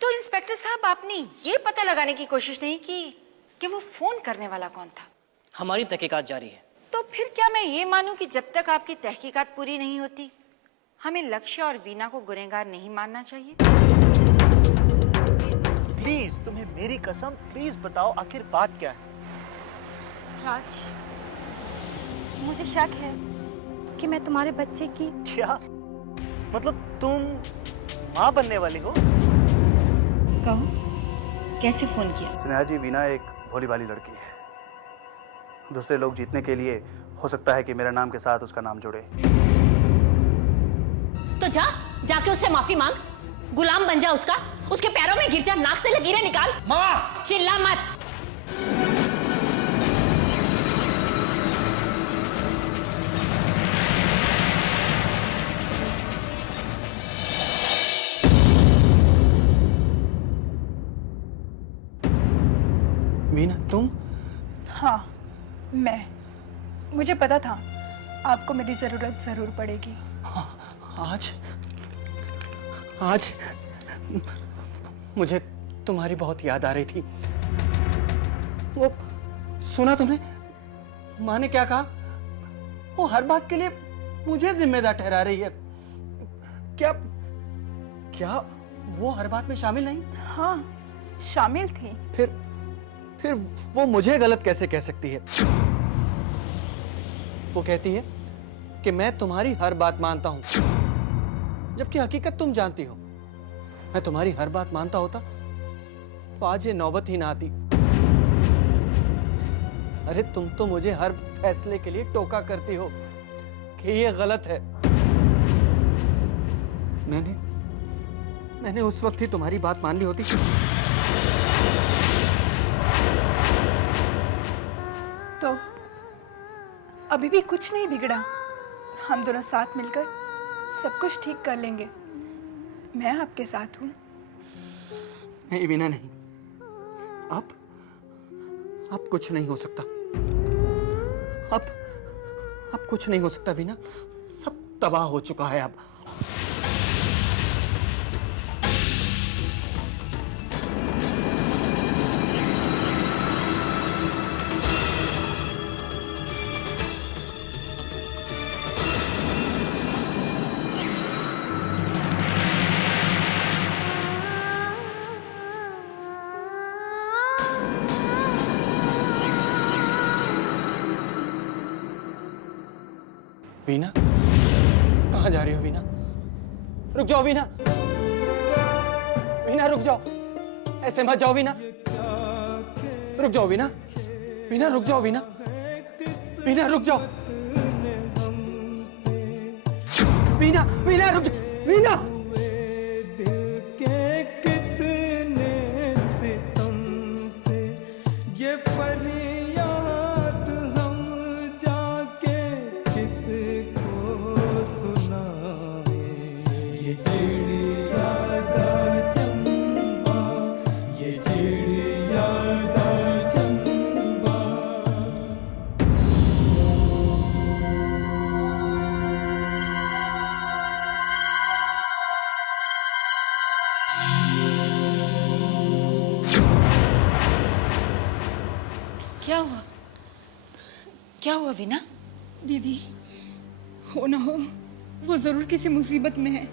तो इंस्पेक्टर साहब, आपने ये पता लगाने की कोशिश नहीं की कि वो फोन करने वाला कौन था? हमारी तहकीकात जारी है। तो फिर क्या मैं ये मानूं कि जब तक आपकी तहकीकात पूरी नहीं होती हमें लक्ष्य और वीना को गुनहगार नहीं मानना चाहिए? प्लीज, तुम्हें मेरी कसम, प्लीज बताओ आखिर बात क्या है? राज, मुझे शक है कि मैं तुम्हारे बच्चे की। क्या मतलब तुम माँ बनने वाली हो? कहो, कैसे फोन किया? स्नेहा जी, वीना एक भोली भाली लड़की है। दूसरे लोग जीतने के लिए हो सकता है कि मेरे नाम के साथ उसका नाम जुड़े। तो जाके उससे माफी मांग, गुलाम बन जा उसका, उसके पैरों में गिर जा, नाक से लकीरें निकाल। माँ! चिल्ला मत। वीना, तुम? हाँ, मुझे पता था आपको मेरी जरूरत जरूर पड़ेगी। आज मुझे तुम्हारी बहुत याद आ रही थी। वो सुना तुमने? माँ ने क्या कहा? वो हर बात के लिए मुझे जिम्मेदार ठहरा रही है। क्या वो हर बात में शामिल नहीं? हाँ, शामिल थी। फिर वो मुझे गलत कैसे कह सकती है? वो कहती है कि मैं तुम्हारी हर बात मानता हूं, जबकि हकीकत तुम जानती हो। मैं तुम्हारी हर बात मानता होता तो आज ये नौबत ही ना आती। अरे तुम तो मुझे हर फैसले के लिए टोका करती हो कि ये गलत है। मैंने उस वक्त ही तुम्हारी बात मान ली होती। तो अभी भी कुछ नहीं बिगड़ा। हम दोनों साथ मिलकर सब कुछ ठीक कर लेंगे। मैं आपके साथ हूँ। नहीं वीना, नहीं। अब कुछ नहीं हो सकता। अब कुछ नहीं हो सकता वीना। सब तबाह हो चुका है अब। वीना, कहाँ जा रही हो वीना? रुक जाओ वीना। वीना रुक जाओ, ऐसे मत जाओ वीना। रुक जाओ वीना। वीना रुक जाओ वीना। वीना रुक जाओ। वीना, वीना रुक जाओ। वीना! क्या हुआ वीना? दीदी, हो ना हो वो जरूर किसी मुसीबत में है।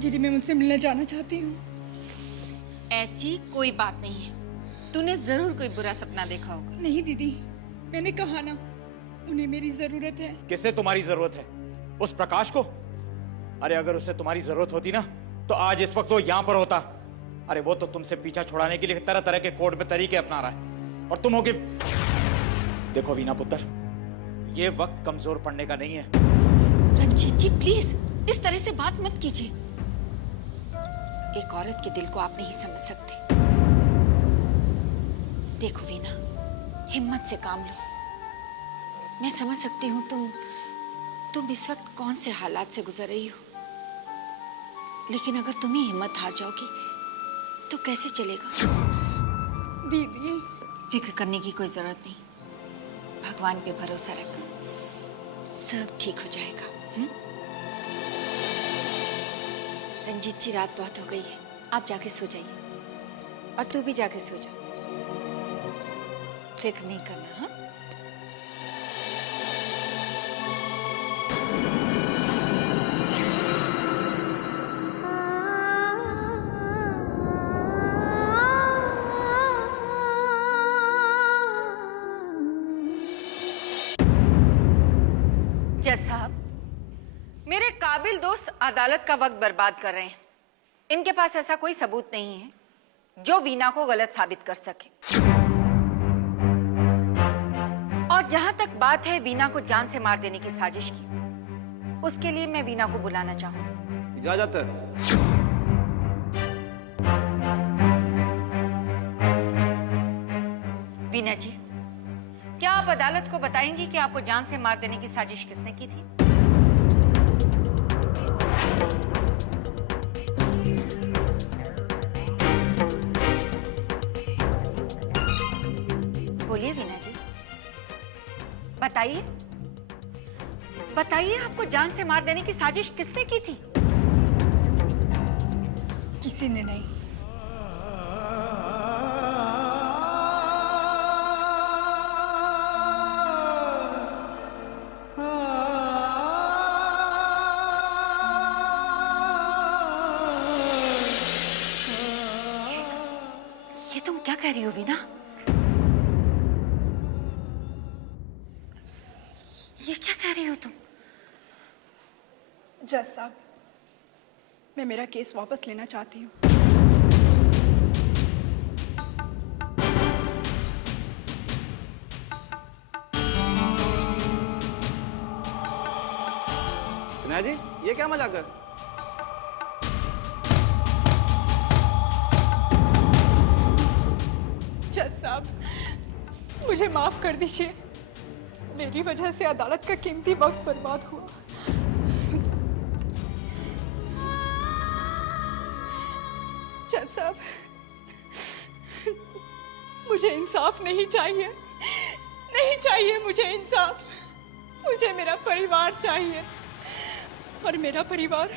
दीदी, मैं मुझसे मिलना चाहना चाहती हूँ। ऐसी कोई बात नहीं है। तूने जरूर कोई बुरा सपना देखा होगा। नहीं दीदी, मैंने कहा ना, उन्हें मेरी जरूरत है। किसे तुम्हारी जरूरत है? उस प्रकाश को? अरे अगर उसे तुम्हारी जरूरत होती ना तो आज इस वक्त वो यहाँ पर होता। अरे वो तो तुमसे पीछा छुड़ाने के लिए तरह तरह के कोड में तरीके अपना रहा है और तुम होगे। देखो वीना पुत्र, ये वक्त कमजोर पड़ने का नहीं है। रंजीत जी प्लीज इस तरह से बात मत कीजिए। एक औरत के दिल को आप नहीं समझ सकते। देखो वीना, हिम्मत से काम लो। मैं समझ सकती हूँ तुम इस वक्त कौन से हालात से गुजर रही हो, लेकिन अगर तुम ही हिम्मत हार जाओगी तो कैसे चलेगा? दीदी, फिक्र करने की कोई जरूरत नहीं। भगवान पे भरोसा रख, सब ठीक हो जाएगा। रंजीत जी, रात बहुत हो गई है, आप जाके सो जाइए, और तू भी जाके सो जा, फिक्र नहीं करना। हाँ, जज साहब, मेरे काबिल दोस्त अदालत का वक्त बर्बाद कर रहे हैं। इनके पास ऐसा कोई सबूत नहीं है जो वीना को गलत साबित कर सके। और जहां तक बात है वीना को जान से मार देने की साजिश की, उसके लिए मैं वीना को बुलाना चाहूंगी। इजाजत है। वीना जी, क्या आप अदालत को बताएंगी कि आपको जान से मार देने की साजिश किसने की थी? बोलिए वीना जी, बताइए बताइए, आपको जान से मार देने की साजिश किसने की थी? किसी ने नहीं। ये तुम क्या कह रही हो वीना? ये क्या कह रही हो तुम? जज साहब, मैं मेरा केस वापस लेना चाहती हूँ। सिन्हा जी, ये क्या मजाक है? जज साहब, मुझे माफ कर दीजिए। मेरी वजह से अदालत का कीमती वक्त बर्बाद हुआ। जज साहब, मुझे इंसाफ नहीं चाहिए, नहीं चाहिए मुझे इंसाफ। मुझे मेरा परिवार चाहिए, और मेरा परिवार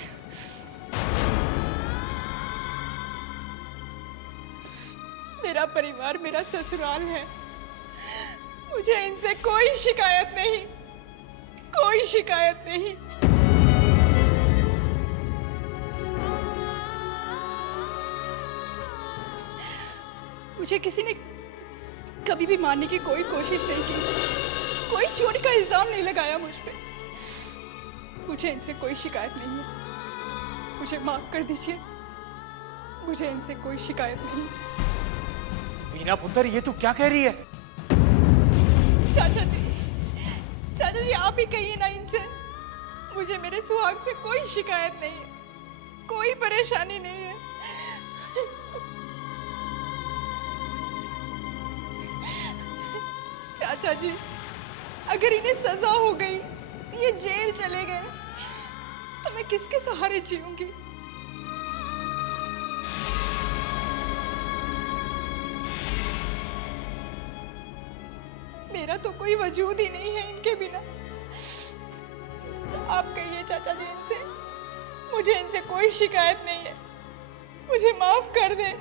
मेरा ससुराल है। मुझे इनसे कोई शिकायत नहीं, कोई शिकायत नहीं। मुझे किसी ने कभी भी मारने की कोई कोशिश नहीं की, कोई चोरी का इल्जाम नहीं लगाया मुझ पे। मुझे इनसे कोई शिकायत नहीं है। मुझे माफ कर दीजिए, मुझे इनसे कोई शिकायत नहीं। वीना पुत्र, ये तू क्या कह रही है? चाचा जी आप ही कहिए ना इनसे। मुझे मेरे सुहाग से कोई शिकायत नहीं है, कोई परेशानी नहीं है। चाचा जी, अगर इन्हें सजा हो गई, ये जेल चले गए, तो मैं किसके सहारे जीऊंगी? मेरा तो कोई वजूद ही नहीं है इनके बिना। आप कहिए चाचा जी इनसे, मुझे इनसे कोई शिकायत नहीं है। मुझे माफ कर दें।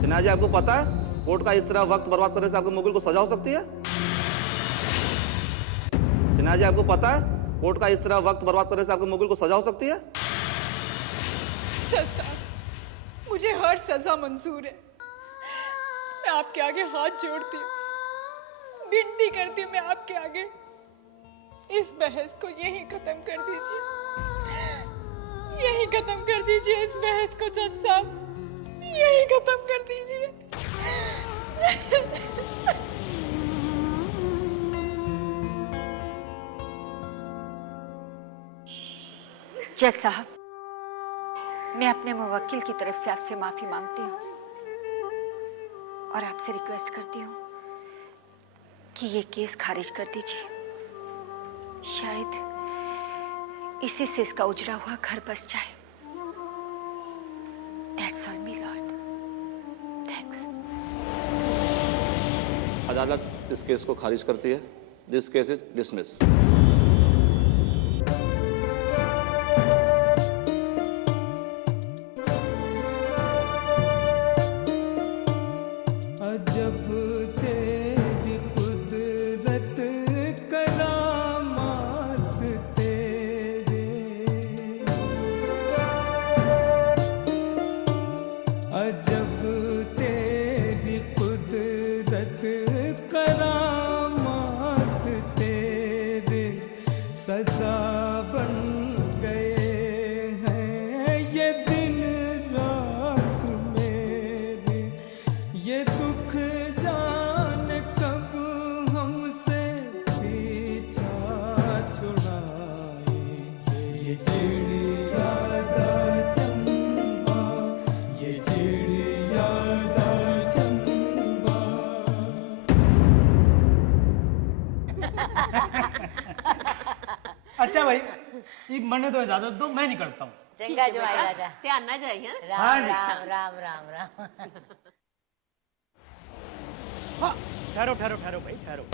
सिन्हा जी, आपको पता है कोर्ट का इस तरह वक्त बर्बाद करने से आपके मुगल को सजा हो सकती है? सिन्हा जी, आपको पता है कोर्ट का इस तरह वक्त बर्बाद करने से आपके मुगल को सजा हो सकती है? जज साहब, मुझे हर सजा मंजूर है। मैं आपके आगे हाथ जोड़ती हूँ, विनती करती हूँ मैं आपके आगे, इस बहस को यहीं खत्म कर दीजिए, यहीं खत्म कर दीजिए इस बहस को। जज साहब, यहीं खत्म कर दीजिए। जज साहब, मैं अपने मुवक्किल की तरफ से आपसे माफी मांगती हूँ और आपसे रिक्वेस्ट करती हूँ कि ये केस खारिज कर दीजिए। शायद इसी से इसका उजड़ा हुआ घर बस जाए। That's all, my lord. Thanks. अदालत इस केस को खारिज करती है। This case is dismiss. अजब तेरी कुदरत करामात तेरे, अजब तेरी कुदरत करामात तेरे, सजा बन गए हैं ये दिन रात मेरे, ये दुख जान कब हमसे पीछा छुड़ाएंगे। ये चिड़िया दा चंबा, ये चिड़िया दा चंबा। अच्छा भाई, ये मरने तो इजाजत दो, मैं नहीं करता हूँ। चंगा जो आएगा राजा ध्यान ना जाइए। हाँ राम जी। राम राम राम राम। हाँ, ठहरो ठहरो ठहरो भाई ठहरो।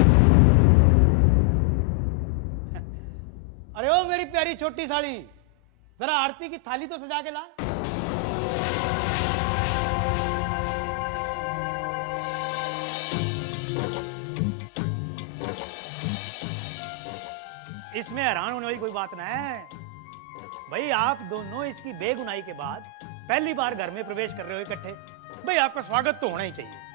अरे ओ मेरी प्यारी छोटी साड़ी, जरा आरती की थाली तो सजा के ला। इसमें हैरान होने वाली कोई बात ना है भाई, आप दोनों इसकी बेगुनाही के बाद पहली बार घर में प्रवेश कर रहे हो इकट्ठे, भाई आपका स्वागत तो होना ही चाहिए।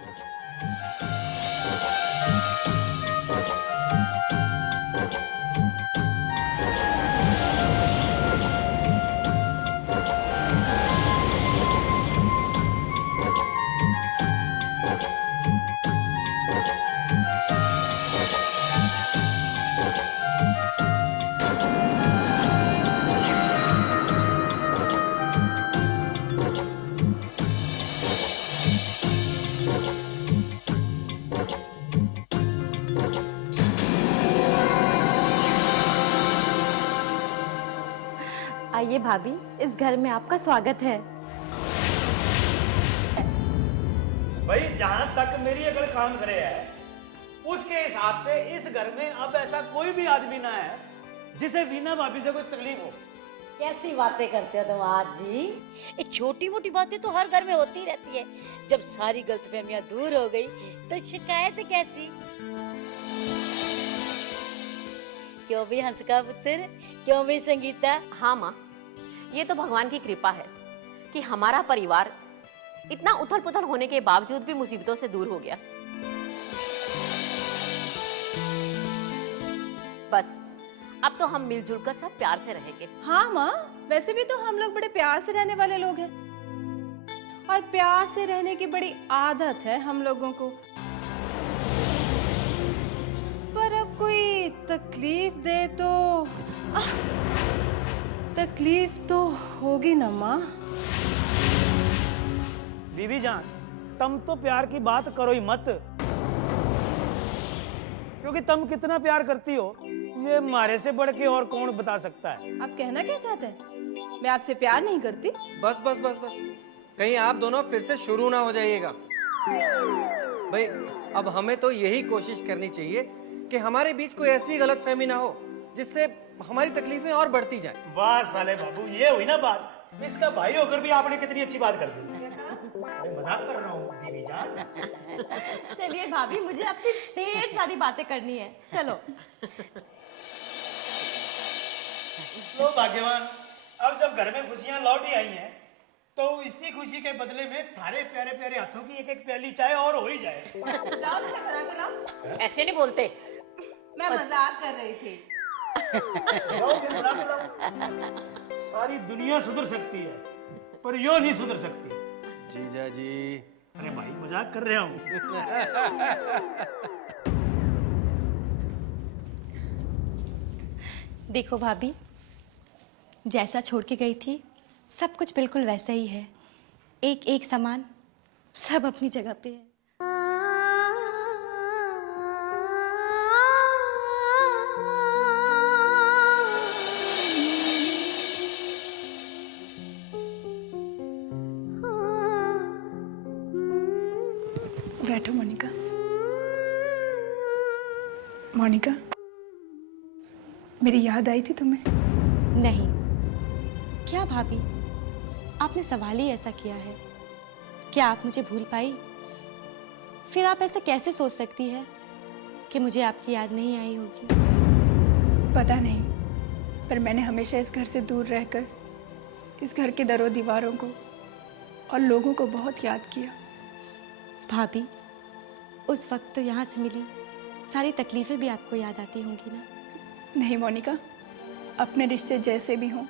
आइए भाभी, इस घर में आपका स्वागत है। भाई जहां तक मेरी अगर काम करे है, उसके हिसाब से इस घर में अब ऐसा कोई भी आदमी ना है जिसे वीना भाभी से कोई तकलीफ हो। कैसी बातें करते हो तुम आज जी? ये छोटी मोटी बातें तो हर घर में होती ही रहती है। जब सारी गलतफहमियां दूर हो गई तो शिकायत कैसी? क्यों भी हंस का पुत्र, क्यों भी संगीता? हाँ माँ, ये तो भगवान की कृपा है कि हमारा परिवार इतना उथल पुथल होने के बावजूद भी मुसीबतों से दूर हो गया। बस अब तो हम मिलजुल कर सब प्यार से रहेंगे। हाँ माँ, वैसे भी तो हम लोग बड़े प्यार से रहने वाले लोग हैं और प्यार से रहने की बड़ी आदत है हम लोगों को। पर अब कोई तकलीफ दे तो तकलीफ तो होगी ना माँ। बीबी जान, तुम तो प्यार की बात करो ही मत, क्योंकि तुम कितना प्यार करती हो ये हमारे से बढ़ के और कौन बता सकता है। आप कहना क्या चाहते हैं? मैं आपसे प्यार नहीं करती? बस बस बस बस, कहीं आप दोनों फिर से शुरू ना हो जाइएगा। भाई अब हमें तो यही कोशिश करनी चाहिए कि हमारे बीच कोई ऐसी गलतफहमी ना हो जिससे हमारी तकलीफें और बढ़ती जाएं। वाह साले बाबू, ये हुई ना बात। इसका भाई होकर भी आपने कितनी अच्छी बात कर दी। अरे मजाक कर रहा हूँ बीबी जान। चलिए भाभी, मुझे आपसे ढेर सारी बातें करनी है, चलो। लो भाग्यवान, अब जब घर में खुशियां लौट ही आई हैं, तो इसी खुशी के बदले में थारे प्यारे प्यारे हाथों की एक एक प्याली चाय और हो ही जाए। जाओ ना, बना के लाओ। ऐसे नहीं बोलते। मैं मजाक कर रही थी। सारी दुनिया सुधर सकती है पर यो नहीं सुधर सकती। जीजा जी, अरे भाई मजाक कर रहा हूँ। देखो भाभी, जैसा छोड़ के गई थी सब कुछ बिल्कुल वैसा ही है। एक एक सामान सब अपनी जगह पे है। बैठो मोनिका। मोनिका, मेरी याद आई थी तुम्हें? नहीं। क्या भाभी, आपने सवाल ही ऐसा किया है? क्या आप मुझे भूल पाई? फिर आप ऐसा कैसे सोच सकती है कि मुझे आपकी याद नहीं आई होगी? पता नहीं, पर मैंने हमेशा इस घर से दूर रहकर इस घर के दरों दीवारों को और लोगों को बहुत याद किया। भाभी, उस वक्त तो यहाँ से मिली सारी तकलीफें भी आपको याद आती होंगी ना? नहीं मोनिका, अपने रिश्ते जैसे भी हों,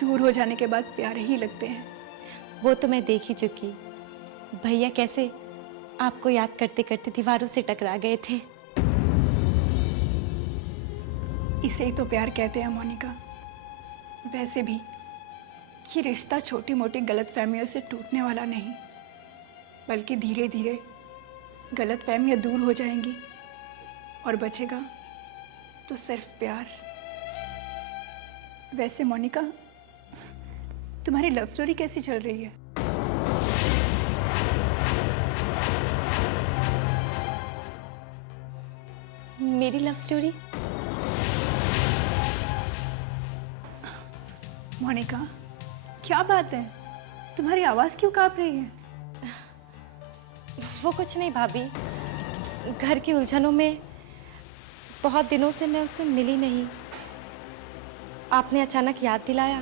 दूर हो जाने के बाद प्यारे ही लगते हैं। वो तो मैं देख ही चुकी। भैया कैसे आपको याद करते करते दीवारों से टकरा गए थे। इसे ही तो प्यार कहते हैं मोनिका। वैसे भी ये रिश्ता छोटी मोटी गलतफहमियों से टूटने वाला नहीं, बल्कि धीरे धीरे गलतफहमियां दूर हो जाएंगी और बचेगा तो सिर्फ प्यार। वैसे मोनिका, तुम्हारी लव स्टोरी कैसी चल रही है? मेरी लव स्टोरी? मोनिका, क्या बात है? तुम्हारी आवाज़ क्यों कांप रही है? वो कुछ नहीं भाभी, घर की उलझनों में बहुत दिनों से मैं उससे मिली नहीं। आपने अचानक याद दिलाया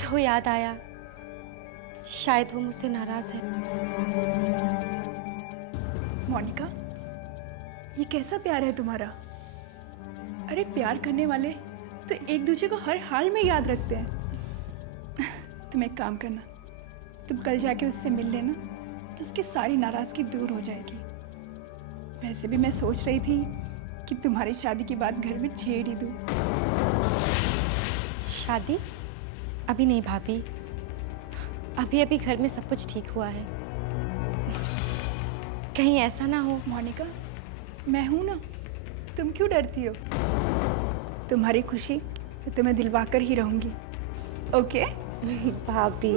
तो याद आया, शायद वो मुझसे नाराज है। मोनिका, ये कैसा प्यार है तुम्हारा? अरे प्यार करने वाले तो एक दूसरे को हर हाल में याद रखते हैं। तुम एक काम करना, तुम कल जाके उससे मिल लेना तो उसकी सारी नाराजगी दूर हो जाएगी। वैसे भी मैं सोच रही थी कि तुम्हारी शादी की बात घर में छेड़ ही दूँ। शादी? अभी नहीं भाभी, अभी अभी घर में सब कुछ ठीक हुआ है। कहीं ऐसा ना हो। मोनिका, मैं हूं ना, तुम क्यों डरती हो? तुम्हारी खुशी तो मैं दिलवा कर ही रहूंगी। ओके भाभी।